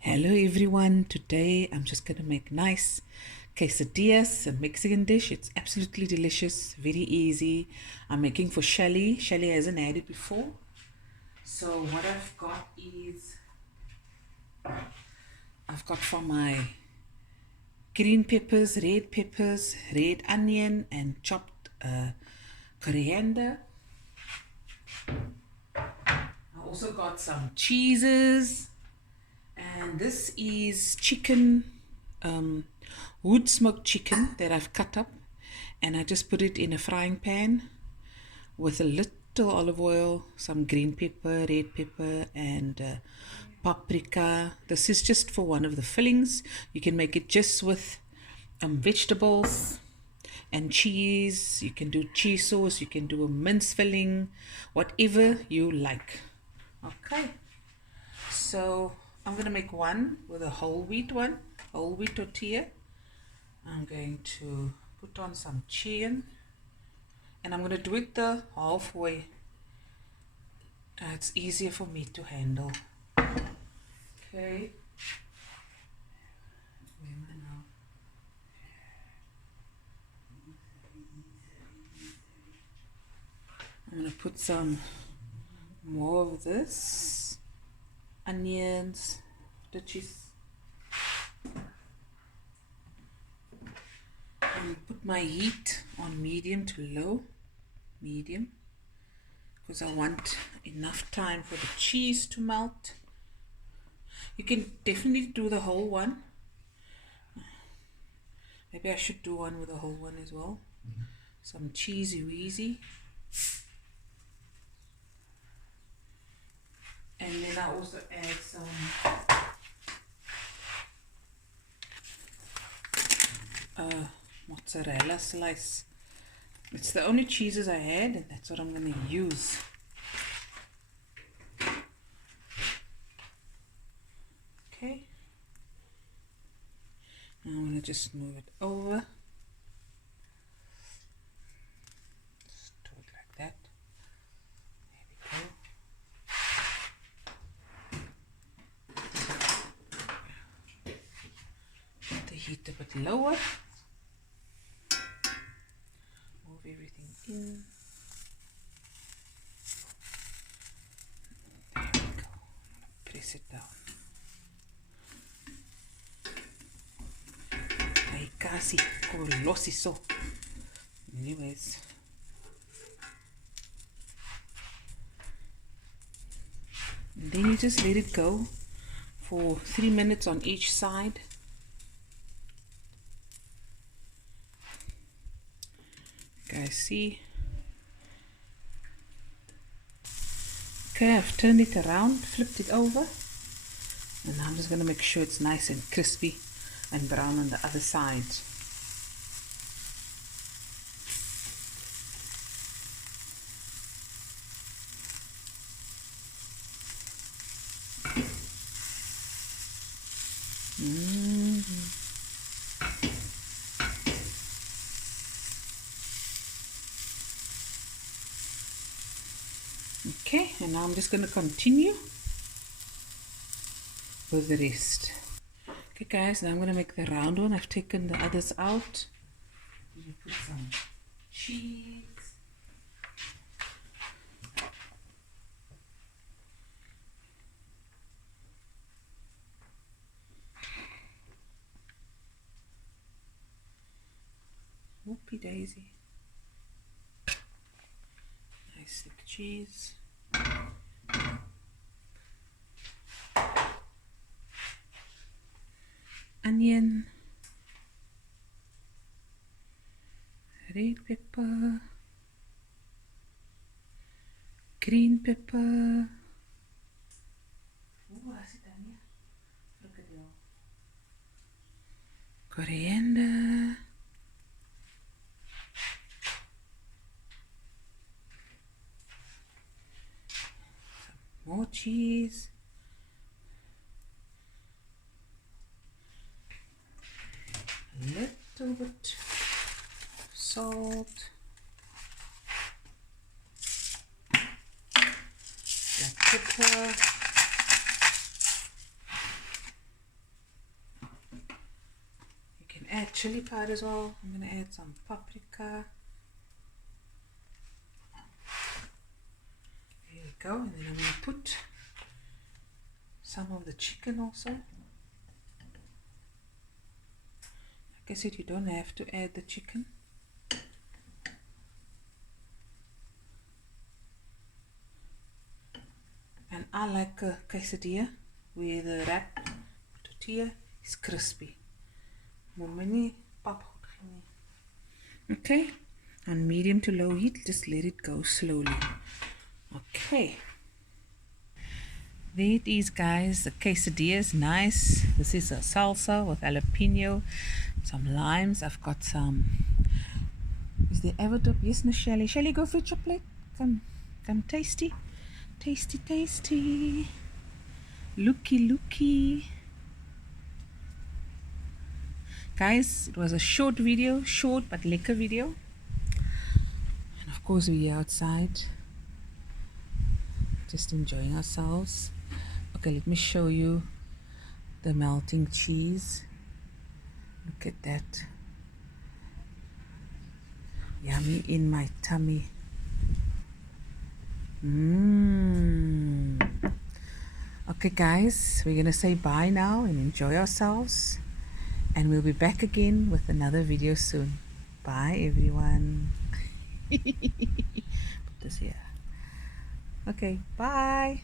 Hello everyone, today I'm just going to make nice quesadillas, a Mexican dish. It's absolutely delicious, very easy. I'm making for Shelly. Shelly hasn't had it before. So what I've got is, I've got for my green peppers, red onion and chopped coriander. I also got some cheeses. And this is chicken, wood smoked chicken that I've cut up, and I just put it in a frying pan with a little olive oil, some green pepper, red pepper, and paprika. This is just for one of the fillings. You can make it just with vegetables and cheese. You can do cheese sauce, you can do a mince filling, whatever you like. Okay, so I'm going to make one with a whole wheat tortilla. I'm going to put on some chicken, and I'm going to do it the halfway. It's easier for me to handle. Okay. Where am I now? I'm going to put some more of this. Onions, the cheese. And put my heat on medium to low. Medium. Because I want enough time for the cheese to melt. You can definitely do the whole one. Maybe I should do one with the whole one as well. Some cheesy weezy. And then I also add some mozzarella slice. It's the only cheeses I had, and that's what I'm going to use. Okay. Now I'm going to just move it over. Just do it like that. There we go. Put the heat a bit lower. Move everything in. There we go. Press it down. Ay, casi colosiso. Anyways. And then you just let it go for 3 minutes on each side. Guys, see? Okay, I've turned it around, flipped it over, and now I'm just going to make sure it's nice and crispy and brown on the other side. Okay, and now I'm just going to continue with the rest. Okay guys, now I'm going to make the round one. I've taken the others out. You put some cheese. Whoopie daisy. Nice thick cheese. Onion. Red pepper. Green pepper. Coriander. More cheese. A little bit of salt. Black pepper. add chili powder as well. I'm going to add some paprika. There we go. And then I'm going to put some of the chicken also. Like I said, you don't have to add the chicken. And I like a quesadilla where the wrap tortilla is crispy. Okay, on medium to low heat, just let it go slowly. Okay, there it is, guys. The quesadilla is nice. This is a salsa with jalapeno, some limes. I've got some. Is there avocado? Yes, Michelle. Shall you go fetch your plate? Come, tasty. Tasty, tasty. Looky. Guys, it was a short video, short but lekker video. And of course we're outside, just enjoying ourselves. Okay, let me show you the melting cheese. Look at that. Yummy in my tummy. Okay guys, we're gonna say bye now and enjoy ourselves, and we'll be back again with another video soon. Bye everyone. Put this here. Okay, bye.